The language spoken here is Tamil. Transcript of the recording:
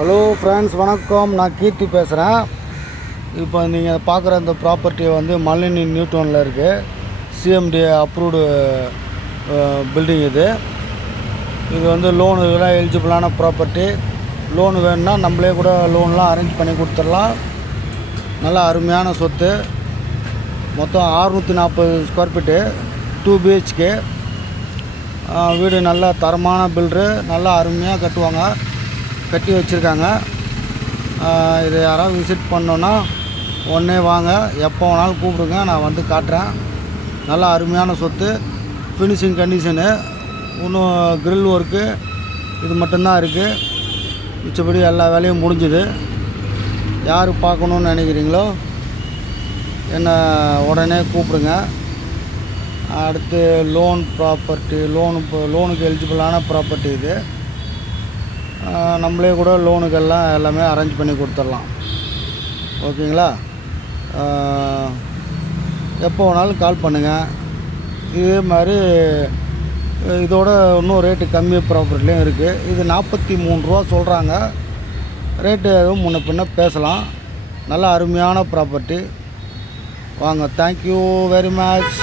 ஹலோ ஃப்ரெண்ட்ஸ், வணக்கம். நான் கீர்த்தி பேசுகிறேன். இப்போ நீங்கள் பார்க்குற இந்த ப்ராப்பர்ட்டி வந்து மல்லினி நியூ டவுனில் இருக்குது. சிஎம்டி அப்ரூவ்டு பில்டிங் இது வந்து லோனு இதெல்லாம் எலிஜிபிளான ப்ராப்பர்ட்டி. லோனு வேணும்னா நம்மளே கூட லோன்லாம் அரேஞ்ச் பண்ணி கொடுத்துடலாம். நல்லா அருமையான சொத்து. மொத்தம் 640 ஸ்கொயர் ஃபீட்டு, 2 BHK வீடு. நல்ல தரமான பில்டரு, நல்லா அருமையாக கட்டி வச்சுருக்காங்க. இதை யாராவது விசிட் பண்ணோன்னா உடனே வாங்க, எப்போ வேணாலும் கூப்பிடுங்க, நான் வந்து காட்டுறேன். நல்லா அருமையான சொத்து. ஃபினிஷிங் கண்டிஷனு, இன்னும் க்ரில் ஒர்க்கு இது மட்டும்தான் இருக்குது. மிச்சபடி எல்லா வேலையும் முடிஞ்சுது. யார் பார்க்கணுன்னு நினைக்கிறீங்களோ என்னை உடனே கூப்பிடுங்க. அடுத்து லோன் ப்ராப்பர்ட்டி, லோனுக்கு எலிஜிபிளான ப்ராப்பர்ட்டி இது. நம்மளே கூட லோனுக்கெல்லாம் எல்லாமே அரேஞ்ச் பண்ணி கொடுத்துடலாம். ஓகேங்களா? எப்போ வேணாலும் கால் பண்ணுங்கள். இதே மாதிரி இதோட இன்னும் ரேட்டு கம்மி ப்ராப்பர்ட்டிலையும் இருக்குது. இது 43 ரூபா சொல்கிறாங்க. ரேட்டு எதுவும் முன்ன பின்ன பேசலாம். நல்ல அருமையான ப்ராப்பர்ட்டி. வாங்க. Thank you very much.